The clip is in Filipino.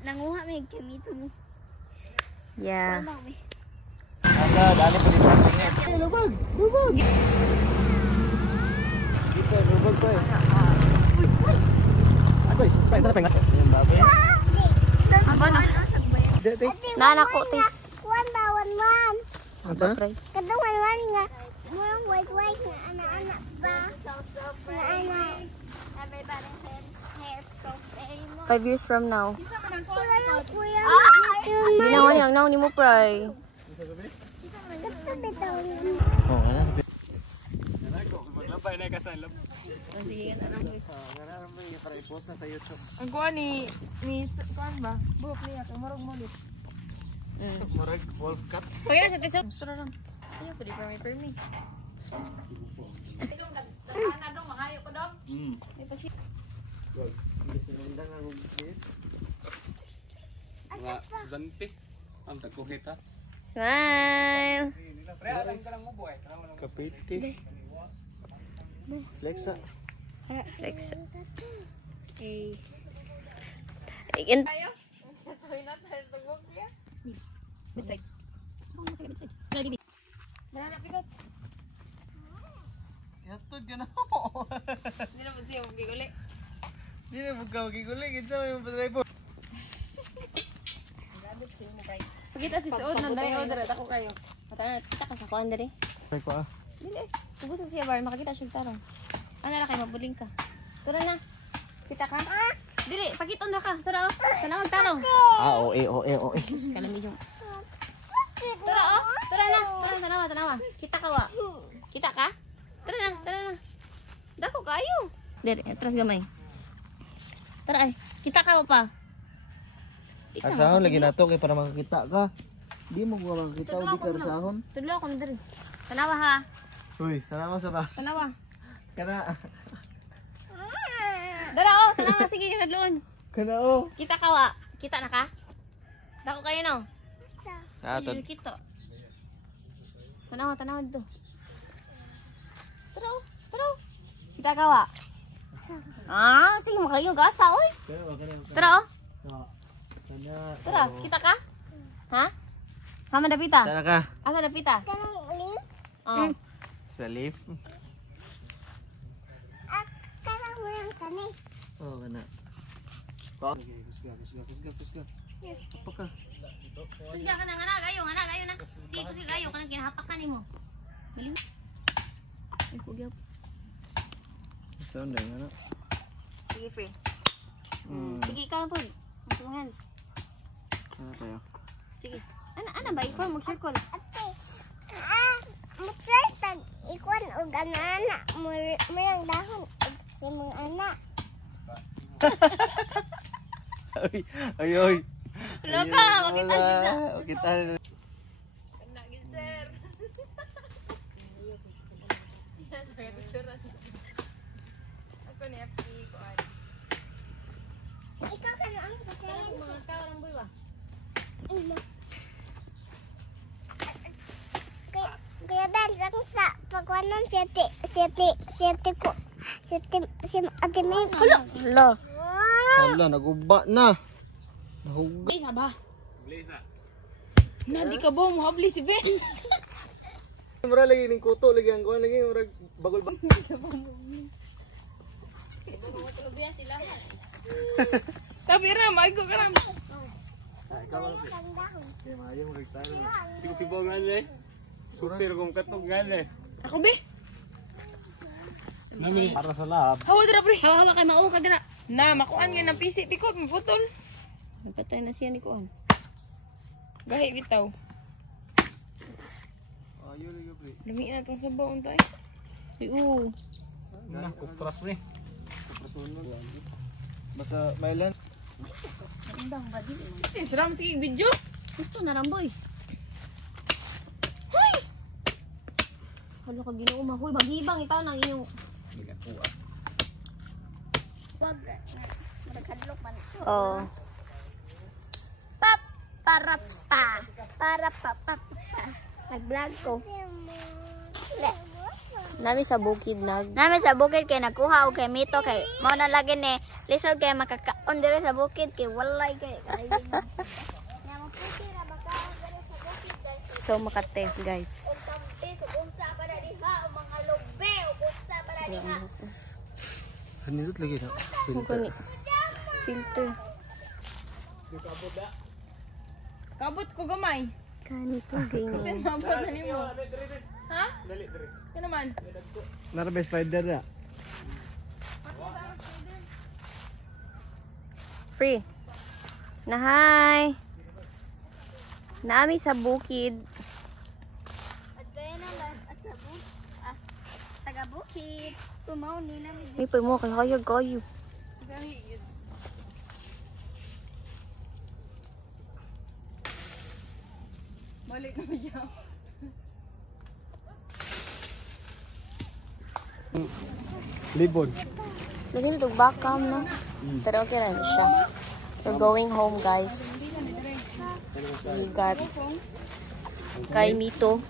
Nanguha may kamito mo. Yeah. Ada, dali pa dito. Lubag! Lubag! Dito, lubag pa eh. Agoy, pain sa pengat. Yung babi. Aba na. Naanak ko, te. Kuan bawan man. Ano? Kadang wan nga. Murang white nga anak-anak ba? Nga anak. Everybody hair so 5 years from now. Kuya. Ginawa niya ang naon ni mo, Pray. Oh, ano? Nanago, maglabay na kasalab. Sige, Ngararam ba para i-post na sa YouTube. Ang kuha ni kuhan ba? Buhok niya, kung marog mo ulit. Murag wolf cut. Pagka na sa episode, gusto na lang. Ayaw, pwede pa may permit. Mga zanti. Ang tagkukita. Smile! Kapiti. Flexa. Flex. Okay. Again. Bedside. Yatod ka na. Hindi na po siya magiguli. Di na bukaw kigulig. Ito yung patribo. Pagkita si Suod, nanday order at ako kayo. Mata ka sa kuan dere. Ay ko ah. Dili. Kubusa siya bar makakita siya tarong. Ana ra kay mabuling ka. Tura na. Kita ka? Dili, pakiton ra ka. Tura oh. Sana magtarong. Ah, oe. Kalami jong. Tura oh. Tura na. Tura tanawa. Kita ka wa. Kita ka? Tura na. Dako kayo. Dili, atras gamay. Tura ay. Kita ka pa. Asahon lagi nato kay para makakita ka. Di mo ko makakita o di ka rasahon. Tudlo ako na diri. Tanawa ha. Uy, sana sa ba? Tanawa. Kana. Dara oh, tanawa sige kadlon. Kana o. Kita ka wa. Kita na ka? Dako kayo no. Atod. Kita. Tanawa dito. Tara. Kita ka wa. Ah, sige makayo gasa oy. Tara oh. Tara, kita ka? Ha? Hama dapita? Sana ka. Asa dapita? Kanang uling. Oh. Sa lift. Kanang murang kani. Oh, kana. Kusga. Apa ka? Kusga ka na, anak, ayo na. Sige, kusga ayo, kanang kinahapak ka nimo. Galing. Ay, kugyap. Saan dahil nga na? Sige, free. Sige, ikaw na po. Ang mga hands. Ano tayo? Sige. Ana ba? Ikaw mag-circle. Ate. Mutsay tag ikuan og ana murang dahon og simong ana. Ay. Wala pa, makita kita. Makita. Nagin sir. Ako ni FP kuhan. Ikaw kan ang kasi. Mga kawalang boy ba? Kaya dan sa pagwanan si ko. Si ate May. Hello. Hala, naguba na. Nahuga. Isa ba? Nadi ka ba mo habli si Vince? Mura lagi ning kuto lagi ang kuan lagi murag bagol ba. Tapi ram, ako ka ram. Ikaw lang. Kaya maayo mo tayo. Tigo-tibo nga ni. Super kong katog nga ni. Ako be? Nami para sa lab. Hawa dira pre. Hawa kay mauo ka dira. Na, makuan nga ng PC pikot, maputol. Nagpatay na siya ni Kuan. Gahi bitaw. Ayo lagi pre. Lami na itong sabaw untay. Uy, Nah, kupras pre. Kuprasunod. Basta mailan. Andang ba di? Siram sige video. Gusto na ramboy. Hoy! Hala ka Ginoo mahoy, maghibang itaw nang inyong Wag. Nagkadlok man. Oh. Para pa. Nag-vlog ko. Nami sa bukid nag. Nami sa bukid kay nakuha og kay Mito kay mao na lagi ni lisod kay makakaon dire sa bukid kay walay kay kayo. Nya mo puti ra makaon dire sa bukid guys. So makatest guys. Kampi sa unsa para diha o mga lobe o unsa para diha. Hanilot lagi na. Kuni. Filter. Kabot ko gamay. Kani po Kasi ganyan. mabot na nimo. Ha? Yan naman. Nara spider na. Free. Na hi. Naami sa bukid. At kaya na sa bukid. Taga bukid. Tumaw ni namin. Ni pa mo kay hayag kayo. Very good. Balik kami dyan. Libon. Lagi nito bakam no. Pero okay rin siya. We're going home guys. We got kay Mito.